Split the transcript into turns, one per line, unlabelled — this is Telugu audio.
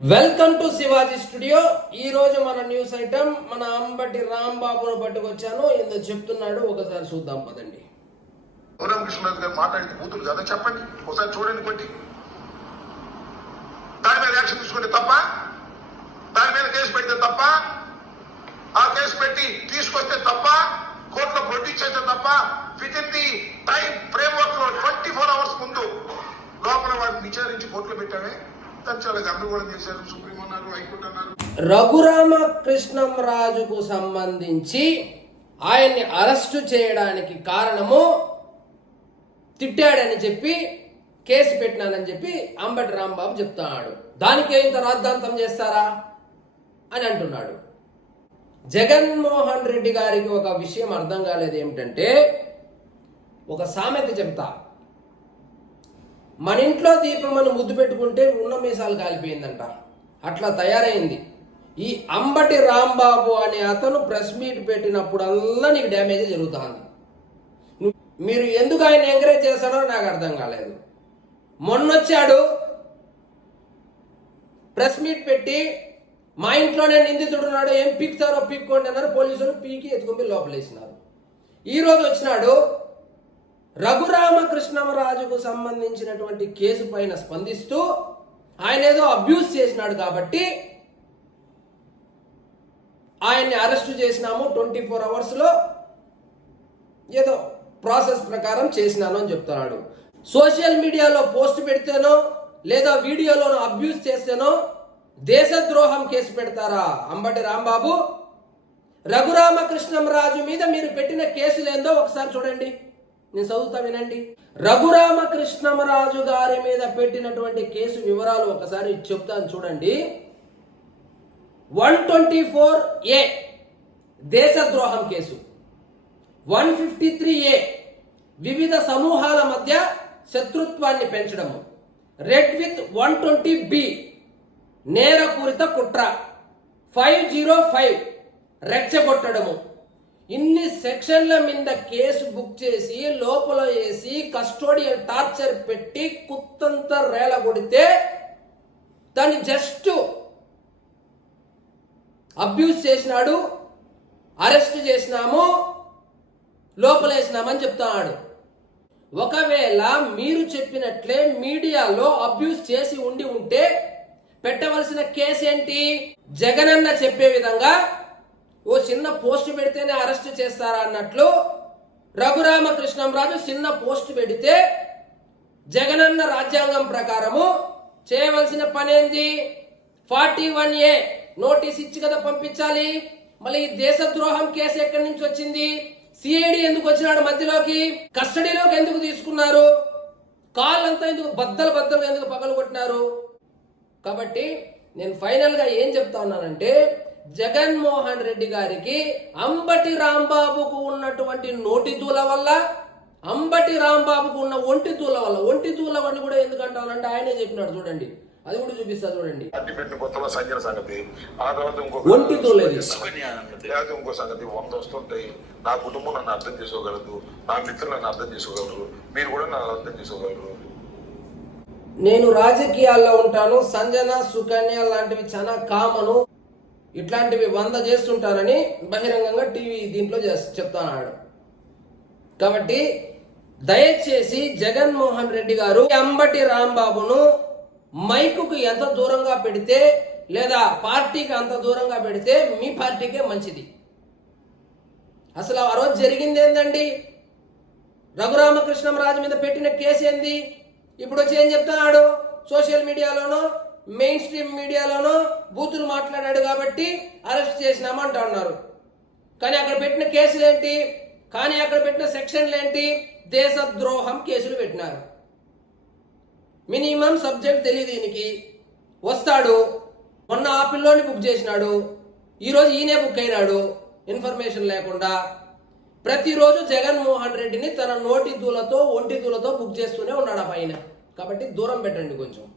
Welcome to Shivaji studio. ఈ రోజు మన న్యూస్ ఐటమ్ మన అంబటి రాంబాబును పట్టుకొచ్చాను. ఇంత చెప్తున్నాడు ఒకసారి చూద్దాం పదండి.
రఘురామకృష్ణరాజు గారు మాట్లాడింది బూతులు కదా చెప్పండి. ఒకసారి చూడండి కొట్టి దాని మీద యాక్షన్ తీసుకుంటే తప్ప దాని మీద కేసు పెడితే తప్ప ఆ కేసు పెట్టి తీసుకొస్తే తప్ప కోర్టులో ప్రొడ్యూస్ తప్ప within the time frame వర్క్లో ట్వంటీ ఫోర్ అవర్స్ ముందు లోపల వారిని విచారించి కోర్టులో పెట్టామే. దాన్ని చాలా గందరగోళం చేశారు. సుప్రీం అన్నారు హైకోర్టు అన్నారు.
రఘురామ కృష్ణంరాజుకు సంబంధించి ఆయన్ని అరెస్టు చేయడానికి కారణము తిట్టాడని చెప్పి కేసు పెట్టినానని చెప్పి అంబటి రాంబాబు చెప్తున్నాడు దానికి ఇంత రాద్ధాంతం చేస్తారా? అని అంటున్నాడు. జగన్మోహన్ రెడ్డి గారికి ఒక విషయం అర్థం కాలేదు ఏమిటంటే ఒక సామెత చెప్తా. మన ఇంట్లో దీపం మనం ముద్దు పెట్టుకుంటే ఉన్న మీసాలు కాలిపోయిందంట. అట్లా తయారైంది. ఈ అంబటి రాంబాబు అనే అతను ప్రెస్ మీట్ పెట్టినప్పుడల్లా నీకు డ్యామేజ్ జరుగుతుంది. మీరు ఎందుకు ఆయన ఎంకరేజ్ చేస్తాడో నాకు అర్థం కాలేదు. మొన్నొచ్చాడు ప్రెస్ మీట్ పెట్టి మా ఇంట్లోనే నిందితుడున్నాడు ఏం పీక్తారో పీక్కోండి అన్నారు. పోలీసులు పీకి ఎత్తుకొని లోపలేసినారు. ఈరోజు వచ్చినాడు రఘురామకృష్ణమరాజుకు సంబంధించినటువంటి కేసు పైన స్పందిస్తూ ఆయన ఏదో అబ్యూస్ చేసినాడు కాబట్టి ఆయన్ని అరెస్టు చేసినాము ట్వంటీ ఫోర్ అవర్స్లో ఏదో ప్రాసెస్ ప్రకారం చేసినాను అని చెప్తున్నాడు. సోషల్ మీడియాలో పోస్ట్ పెడితేనో లేదా వీడియోలోనో అబ్యూస్ చేస్తేనో దేశద్రోహం కేసు పెడతారా? అంబటి రాంబాబు రఘురామకృష్ణం రాజు మీద మీరు పెట్టిన కేసులు ఏందో ఒకసారి చూడండి. నేను చదువుతా వినండి. రఘురామకృష్ణమరాజు గారి మీద పెట్టినటువంటి కేసు వివరాలు ఒకసారి చెప్తాను చూడండి. వన్ ట్వంటీ ఫోర్ ఏ దేశద్రోహం case. One fifty three A వివిధ సమూహాల మధ్య శత్రుత్వాన్ని పెంచడము. Read with one twenty B నేరపూరిత కుట్ర. ఫైవ్ జీరో ఫైవ్ రెచ్చగొట్టడము. ఇన్ని సెక్షన్ల మీద కేసు బుక్ చేసి లోపల వేసి కస్టోడియల్ టార్చర్ పెట్టి కుత్తంత రేల కొడితే దాన్ని జస్ట్ అబ్యూస్ చేసినాడు అరెస్ట్ చేసినాము లోపలేసినామని చెప్తున్నాడు. ఒకవేళ మీరు చెప్పినట్లే మీడియాలో అబ్యూస్ చేసి ఉండి ఉంటే పెట్టవలసిన కేసు ఏంటి? జగనన్న చెప్పే విధంగా ఓ చిన్న పోస్ట్ పెడితేనే అరెస్ట్ చేస్తారా అన్నట్లు రఘురామకృష్ణంరాజు చిన్న పోస్ట్ పెడితే జగనన్న రాజ్యాంగం ప్రకారము చేయవలసిన పని ఏంది ఫార్టీ వన్ ఏ నోటీస్ ఇచ్చి కదా పంపించాలి. మళ్ళీ ఈ దేశద్రోహం కేసు ఎక్కడి నుంచి వచ్చింది? సిఐడి ఎందుకు వచ్చినాడు మధ్యలోకి? కస్టడీలోకి ఎందుకు తీసుకున్నారు? కాళ్ళంతా ఎందుకు బద్దలు బద్దలు ఎందుకు పగలు కొట్టినారు కాబట్టి నేను ఫైనల్గా ఏం చెప్తా ఉన్నానంటే జగన్మోహన్ రెడ్డి గారికి అంబటి రాంబాబుకు ఉన్నటువంటి నోటి దూల వల్ల అంబటి రాంబాబుకు ఉన్న ఒంటి దూల వల్ల ఒంటి దూల అని కూడా ఎందుకంటానంటే ఆయనే చెప్పినాడు చూడండి. అది కూడా చూపిస్తా చూడండి.
సంగతి ఆ తర్వాత
ఒంటి తోలేదు.
లేకపోతే ఇంకో సంగతి వంద వస్తుంటాయి. నా కుటుంబం నన్ను అర్థం చేసుకోగలదు నా మిత్రులు నన్ను అర్థం చేసుకోగలరు మీరు కూడా నన్ను అర్థం చేసుకోగలరు.
నేను రాజకీయాల్లో ఉంటాను సంజన సుకన్య లాంటివి చాలా కామను. ఇట్లాంటివి వంద చేస్తుంటారని బహిరంగంగా టీవీ దీంట్లో చేస్- చెప్తున్నాడు కాబట్టి దయచేసి జగన్మోహన్ రెడ్డి గారు అంబటి రాంబాబును మైకుకు ఎంత దూరంగా పెడితే లేదా పార్టీకి అంత దూరంగా పెడితే మీ పార్టీకే మంచిది. అసలు ఆ రోజు జరిగింది ఏందండి రఘురామకృష్ణంరాజు మీద పెట్టిన కేసు ఏంది? ఇప్పుడు వచ్చి ఏం చెప్తున్నాడు సోషల్ మీడియాలోనూ మెయిన్ స్ట్రీమ్ మీడియాలోనూ బూతులు మాట్లాడాడు కాబట్టి అరెస్ట్ చేసినామంటా ఉన్నారు. కానీ అక్కడ పెట్టిన కేసులు ఏంటి? కానీ అక్కడ పెట్టిన సెక్షన్లు ఏంటి? దేశద్రోహం కేసులు పెట్టినారు. మినిమం సబ్జెక్ట్ తెలియదు దీనికి వస్తాడు మొన్న ఆ పిల్లోని బుక్ చేసినాడు. ఈరోజు ఈయనే బుక్ అయినాడు ఇన్ఫర్మేషన్ లేకుండా. ప్రతిరోజు జగన్మోహన్ రెడ్డిని తన నోటి దూలతో ఒంటి దూలతో బుక్ చేస్తూనే ఉన్నాడు ఆ పైన. కాబట్టి దూరం పెట్టండి కొంచెం.